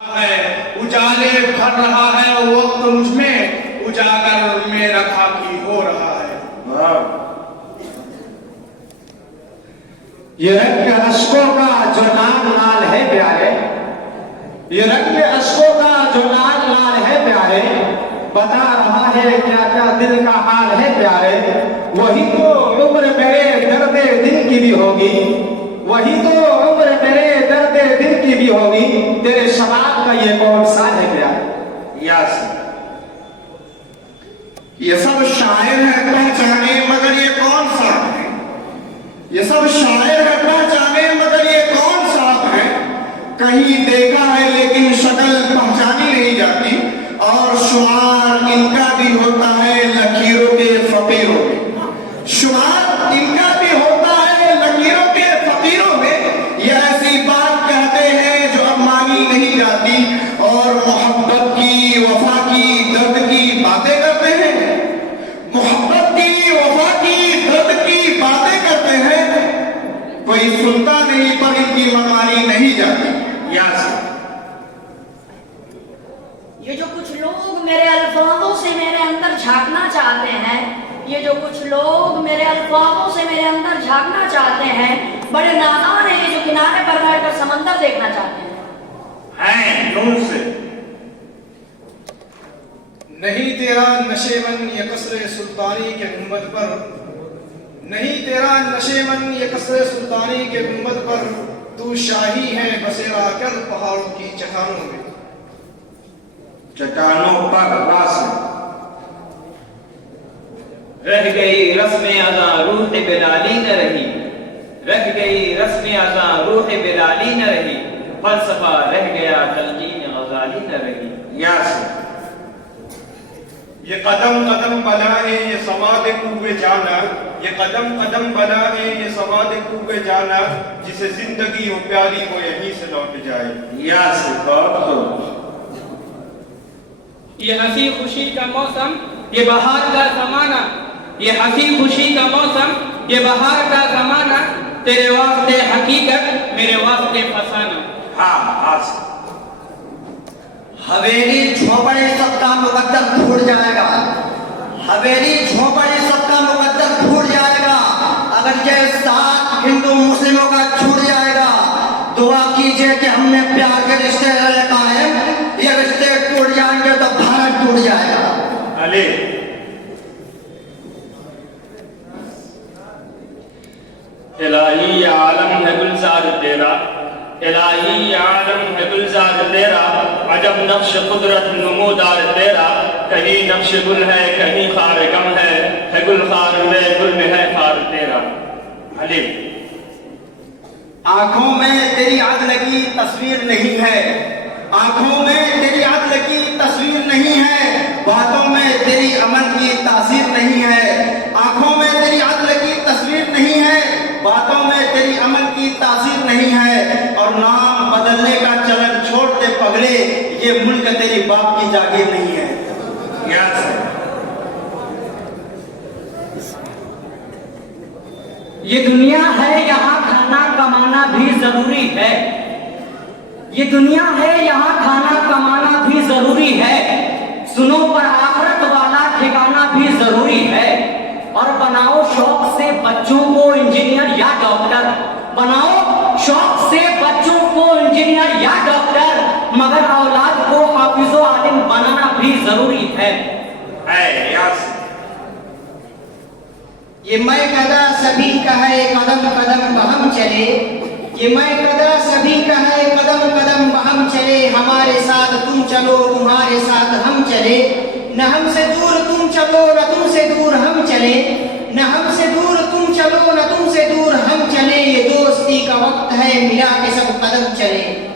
ہے اجالے بھر رہا ہے وقت مجھ میں اجاگر میرا خاکی ہو رہا ہے. یہ رنگ اشکوں کا جو لال لال ہے پیارے، یہ رنگ اشکوں کا جو لال لال ہے پیارے، بتا رہا ہے کیا کیا دل کا حال ہے پیارے. وہی تو عمر میرے درد دل کی بھی ہوگی، وہی تو عمر میرے درد دل کی بھی ہوگی. تیرے شباب کا یہ کون سا ہے پیارے؟ یہ سب شاعر ہے پہچانے مگر یہ کون سا ہے؟ یہ سب شاعر ہے پہچانے مگر یہ کون سا ہے؟ کہیں دیکھا ہے لیکن شکل پہچانی نہیں جاتی، اور شمار ان کا بھی ہوتا ہے لکیروں کے فقیروں میں. شمار ان کا بھی ہوتا ہے لکیروں کے فقیروں میں. یہ ایسی بات کہتے ہیں جو اب مانی نہیں جاتی، اور محبت کی وفا کی درد کی باتیں کرتے ہیں. محبت کی وفا کی درد کی باتیں کرتے ہیں. کوئی سنتا نہیں پر ان کی منمانی نہیں جاتی. یہ جو کچھ لوگ میرے الفاظوں سے میرے اندر جھانکنا چاہتے ہیں، یہ جو کچھ لوگ میرے الفاظوں سے میرے اندر جھانکنا چاہتے ہیں، بڑے نادان ہیں یہ جو کنارے پر بیٹھ کر سمندر دیکھنا چاہتے ہیں. نور سے نہیں تیرا نشے من یہ قصر سلطانی کے گنبد پر، نہیں تیرا نشے من یہ قصر سلطانی کے گنبد پر، تو شاہی ہے بسیرا کر پہاڑوں کی چٹانوں میں. چٹانوں پر راسم رہ گئی رسم ازاں روح بلالی نہ رہی، رہ گئی رسم ازاں روح بلالی نہ رہی، فلسفہ رہ گیا تلقین غزالی نہ رہی. یہ قدم قدم بنائے یہ سواد کوے جانا، یہ قدم قدم بنائے یہ سواد کوے جانا، جسے زندگی ہو پیاری وہ یہیں سے لوٹ جائے. یہ ہنسی خوشی کا موسم یہ بہار کا زمانہ، یہ ہنسی خوشی کا موسم یہ بہار کا زمانہ، تیرے واسطے حقیقت میرے واسطے فسانہ. حویلی جھوپڑی سب کا مقدر پھوٹ جائے گا، حویلی جھوپڑی سب کا مقدر پھوٹ جائے گا، اگر یہ ساتھ ہندو مسلموں کا چھوٹ جائے گا. دعا کیجئے کہ ہم نے پیار کے رشتے رہے قائم، یہ رشتے ٹوٹ جائیں گے تو بھارت ٹوٹ جائے گا. الہی عالم ہے گلزار تیرا، الہی عالم ہے گلزار تیرا، عجب نقش قدرت نمودار تیرا، کہیں نقش گل ہے کہیں خار غم ہے گل خار میں گل میں ہے خار تیرا. آنکھوں میں تیری عدل کی تصویر نہیں ہے، آنکھوں میں تیری عدل کی تصویر نہیں ہے، باتوں میں تیری امن کی تاثیر نہیں ہے. آنکھوں میں تیری عدل کی تصویر نہیں ہے، باتوں میں تیری امن کی تاثیر نہیں ہے، اور نام بدلنے کا چلن چھوڑ دے پگلے، یہ ملک تیری باپ کی جاگیر نہیں ہے. یہ دنیا ہے یہاں کھانا کمانا بھی ضروری ہے، یہ دنیا ہے یہاں کھانا کمانا بھی ضروری ہے، سنو پر آخرت والا ٹھکانا بھی ضروری ہے. اور بناؤ شوق سے بچوں کو انجینئر یا ڈاکٹر، بناؤ شوق سے بچوں کو انجینئر یا ڈاکٹر، مگر اولاد کو حافظ و عالم بنانا بھی ضروری ہے. یہ میں قدر سبھی کا ہے قدم قدم بہم چلے، یہ میں قدر سبھی کا ہے قدم قدم بہم چلے، ہمارے ساتھ تم چلو تمہارے ساتھ ہم چلے، نہ ہم سے دور تم چلو نہ تم سے دور ہم چلے، نہ ہم سے دور تم چلو نہ تم سے دور ہم چلے، یہ دوستی کا وقت ہے ملا کے سب قدم چلے.